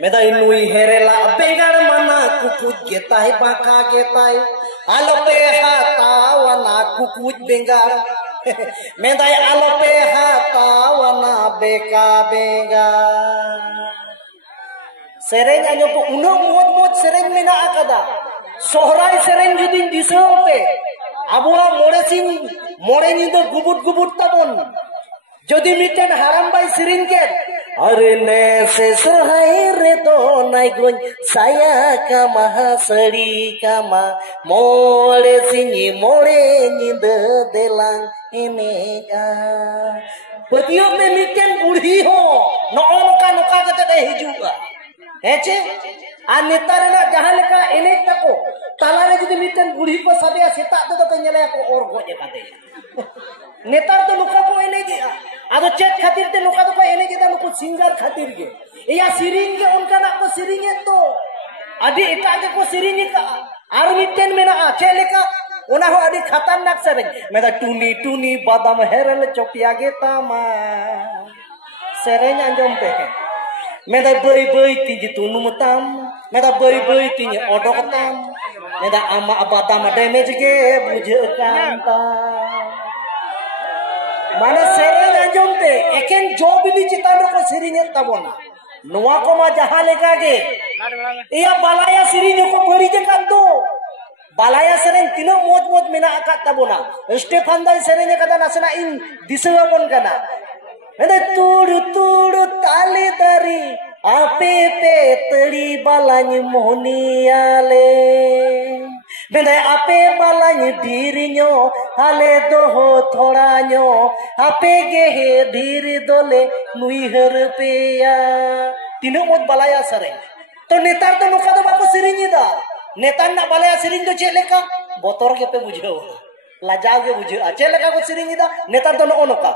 Meda inui herela bengar mana kukuj getai baka getai alope hata wana kukuj bengar meda alope hata wana beka bengar sereng anyo po uno mot sereng mena akada sohrai sereng judin disope abua more nido gubut tabon যদি মিটেন হারাম by সিরিনকেন আরে নে সে সহাই রে তো নাই গুন সায়া কামা সড়ি কামা মোড়ে সিনি মোড়ে নিদ দেলাং এনেগা পতিও মে মিটেন বুড়ি হো নকা নকা কতে হিজুগা হেচে আর নেতারে না যাহা লেখা এনে তাকো তালারে যদি মিটেন বুড়ি কো সাবে সেটা তো তো নেলে কো ওর গজে কাতে नेतार तो नुका को एने गया आदो चेक खातिर ते नुका तो को एने गया नुको सिंगर खातिर गे या सिरिंग के उनका ना को सिरिंग तो अभी एका के को सिरिंग का आर मिटेन मेना चले का ओना हो अभी खतरनाक सेरेंग मेदा टूनी टूनी बादाम हेरल चोपिया गे तामा सेरेंग अंजम पे मेदा बई तिज तुनुम ताम मेदा बई तिज ओडोक ताम मेदा आमा बादाम डैमेज गे बुझे कांता माने सेरेंग अंजमते एकेन जो बिली चितान को सिरिंग तबोना नोआ को मा जहां लेका गे इया बालाया सिरिंग को बड़ी जे कान दो बालाया सेरेंग तिनो मोज मेना आका तबोना स्टेफान दाई सेरेंग कदा नासना इन दिसवाबन कना मेने तुड़ ताले दारी आपे पे तड़ी बालानी मोहनियाले मेने आपे बालानी धीरिño हाले दो हो थोड़ाño आपे गे हे धीर दोले नुई हर पेया तीनो मोत बालाया सरे तो नेतार तो नुका दो बाको सिरिंगी दा नेतार ना बालाया सिरिंग दो चे लेका बोतर के पे बुझाओ लाजाव के बुझा चे लेका को सिरिंगी दा नेतार तो नो नोका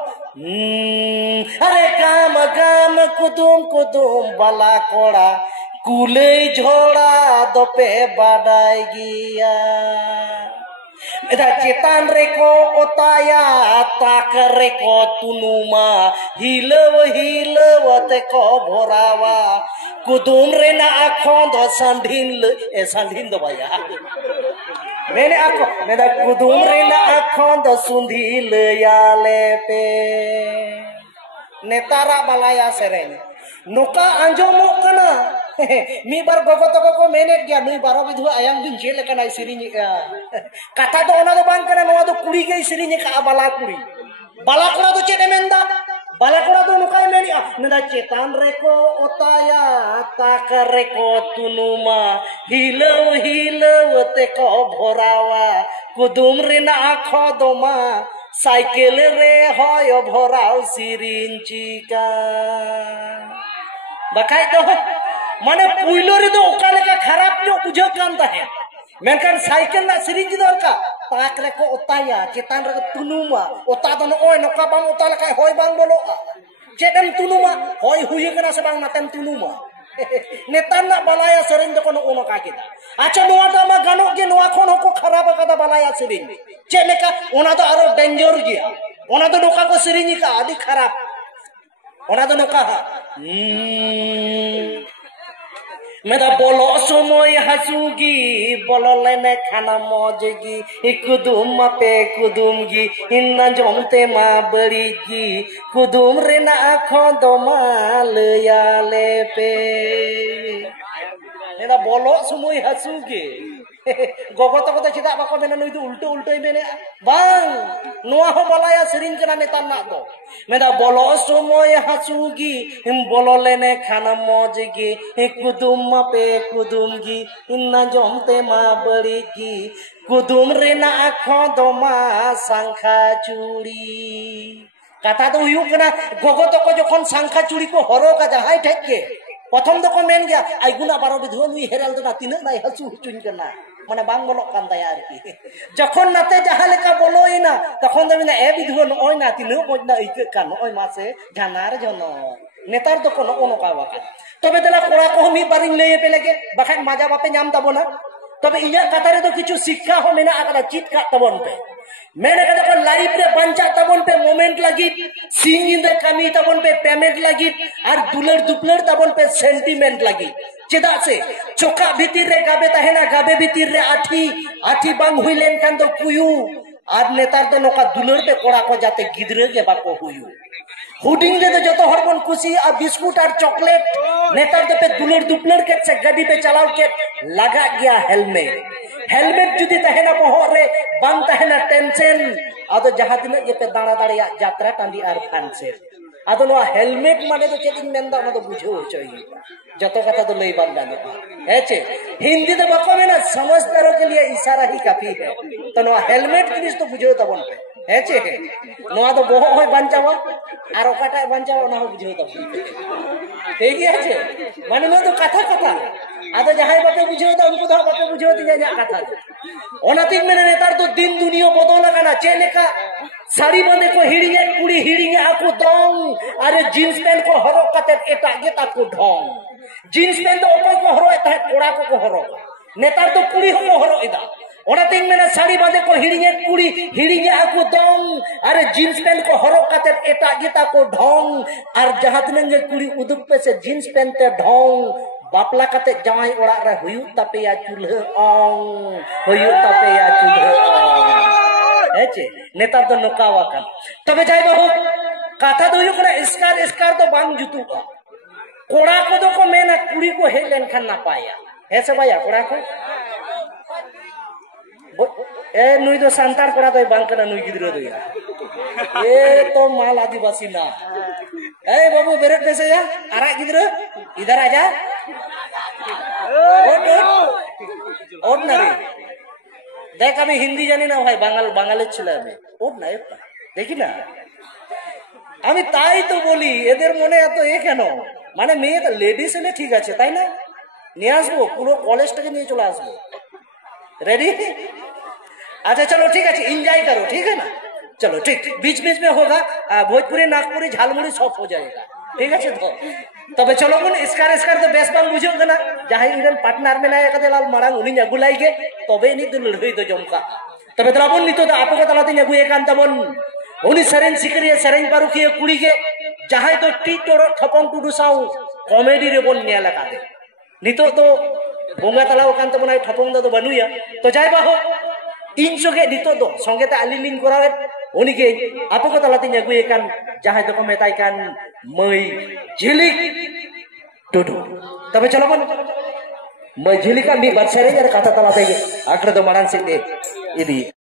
अरे काम कुदुम बाला कोड़ा कुले झोड़ा दोपे बाडाई गिया मेदा चेतान रेको ओताया ताक रेको तुनुमा हिलव ते को भोरावा कुदुम रे ना आखों दो संधीन दो भैया मैंने आखो मेदा कुदुम रे ना आखों दो सुंधील याले पे नेतारा बालाया सेरेंग नुका अंजमो कना मी बार गोगो तको को मेनेट गया नुई बारो बिधु आयांग दिन जेल कना सिरिंग कथा तो ओना दो बांग कना नोआ दो कुड़ी गई सिरिंग का बाला कोड़ा तो चेने मेंदा बाला कोड़ा तो नुका मेनी नदा चेतान रेको ओताया ताक रेको तुनुमा हिलव ते को भोरावा कुदुम रे ना आखो दोमा साइकिल रे होय भोराव सिरिंग चिका बकाय दो माने पुइलो रे दो ओका लेका खराब जो बुझो कान ताहे मेनकान साइकिल ना सिरिंज दरका ताक रे को ओताया चेतान रे तुनुमा ओता दो ओय नका बांग ओता लेका होय बांग बोलो चेदम तुनुमा होय हुई कना से बांग नातन तुनुमा नेतान ना बालाया सरिंग दो कोनो ओनो का केदा अच्छा नोआ दा मा गानो के नोआ खोन को खराब कदा बालाया सिरिंग चे लेका ओना तो आरो डेंजर गया ओना तो नोका को सिरिंज का आदि खराब ओना तो नोका मेरा बोलो समय हसुगी बोलो लेने खाना मौजगी कुदुम पे कुदुमगी इन्ना जमते मा बड़ीगी कुदुम रे ना आखों दो माल याले पे मेरा बोलो समय हसुगी गोगो तको तो चिदा बाको मेना नुई दो उल्टो मेने बांग नोआ हो बालाया सिरिंग कना नेतान ना दो मेरा बोलो समय हसुगी बोलो लेने खाना मौजगी कुदुम पे कुदुमगी इन्ना जमते मा बड़ीगी कुदुम रे ना आखों दो मा सांखा चूड़ी कथा तो हुयु कना गोगो तको जखन सांखा चूड़ी को हरोगा जहाय ठेके प्रथम तो को मेन गया आई गुना बारो बिधुआ नुई हेराल तो ना तीन नाई हसु चुन कना माने बांग बोलो कान दया आरकी जखन नाते जहा लेका बोलोइना तखन तो मेना ए बिधुआ नोय ना तीन मोज ना इके कान नोय मासे जानार जनो नेतार तो कोनो ओनो का वाका तबे दला कोड़ा को मी बारिंग लेये पे लगे बखान माजा बापे नाम ताबोना तबे इया कथा रे तो किछु शिक्षा हो मेना आकदा चित का तबन पे मैंने कहा को लाइफ रे बंचा तबन पे मोमेंट लगी सिंग इन द कमी तबन पे पेमेंट लगी और दुलर दुपलर तबन पे सेंटीमेंट लगी चेदा से चोका भीतर रे गाबे तहेना गाबे भीतर रे आठी आठी बांग हुई लेन खान तो कुयू और नेतार तो नोका दुलर पे कोड़ा को जाते गिदरे के बाको हुयू हुडिंग रे तो जतो हर बन खुशी और बिस्कुट और चॉकलेट नेतार तो पे दुलर दुपलर के से गाड़ी पे चलाओ के लगा गया हेलमेट जुदी तहेना बहर रे बांग तहेना टेंशन आदो जहां दिन ये पे दाड़ा दाड़िया यात्रा टांडी आर फांसे आदो नो हेलमेट माने तो चेदिन मेंदा ओना तो बुझो चाहिए जतो कथा तो लई बांग दानो हेचे हिंदी तो बाको में ना समझदारों के लिए इशारा ही काफी है तो नो हेलमेट जिनिस तो बुझो तबन पे हेचे नो तो बोहो होय बांचावा আর ওকাটায় বাঞ্চাও না বুঝিও তো ঠিক আছে মানে না তো কথা কথা আদো যাহাই বাপে বুঝিও তো উनको তো বাপে বুঝিও তো যা কথা অনাতিক মেনে নেতার তো দিন দুনিয়া বদল লাগানা চেলেকা শাড়ি বাঁধে কো হিড়িয়ে কুড়ি হিড়িয়ে আকু দং আরে জিন্স প্যান্ট কো হরক কাতে এটা গেতা কো ঢং জিন্স প্যান্ট তো অপর কো হরক তা কোড়া কো হরক নেতার তো কুড়ি হো হরক ইদা অনাতিক মেনে শাড়ি বাঁধে কো হিড়িয়ে কুড়ি হিড়িয়ে আকু দং আরে জিন্স প্যান্ট को हरक काते एटा गेता को ढोंग और जहां तिनंगे कुड़ी उदुप पे से जींस पहन ते ढोंग बापला काते जमाई ओड़ा रे हुयु तापेया चुल्ह ओंग हुयु तापेया चुल्ह ओंग हेचे नेता तो नोकावा का तबे जाय बाबू कथा तो हुयु कना इसकार तो बांग जुतु कोड़ा को दो को मेना कुड़ी को हे लेन खान ना पाया ऐसे भाया कोड़ा को ए नुई तो संतार कोड़ा तो बांग कना नुई गिदरो दो ये तो माल आदिवासी ना ए बाबू बेरेट कैसे जा आरा गिदरो इधर आजा ओट ना रे देख अभी हिंदी जानी ना भाई बांगाले छिला में ओट ना एक देखी ना আমি তাই তো বলি এদের মনে এত কেন মানে মেয়ে তো লেডিস এলে ঠিক আছে তাই না নিয়ে আসবো পুরো কলেজটাকে নিয়ে চলে আসবো रेडी अच्छा चलो ठीक है एंजॉय करो ठीक है ना चलो ठीक बीच बीच में होगा भोजपुरी नागपुरी झालमुड़ी सब हो जाएगा ठीक है तो तबे चलो गुन इसकार तो बेस बांग बुझो ना जहां इरन पार्टनर में ना कदे लाल मारांग उनी अगुलाई गे तबे नि तो लड़ई तो जमका तबे तलाबन नितो दा आपको तलाते अगुए कान तबन उनी सरेन सिकरिया सरेन पारुखिए कुड़ी के जहां तो टी टोरो ठपंग टुडू साउ कॉमेडी रे बोल ने लगा दे नितो तो बोंगा तलाव कान तबन ठपंग तो बनुया तो जाय बाहो इन सोगे नितो दो संगे ता अलिलिन करावे उनी के आपको तलाते अगुए कान जहां तो को मेताय कान मई झिलिक टुडू तबे चलो बन मई झिलिका मी बात सरेन कथा तलाते आखरे तो मारान से दे इदी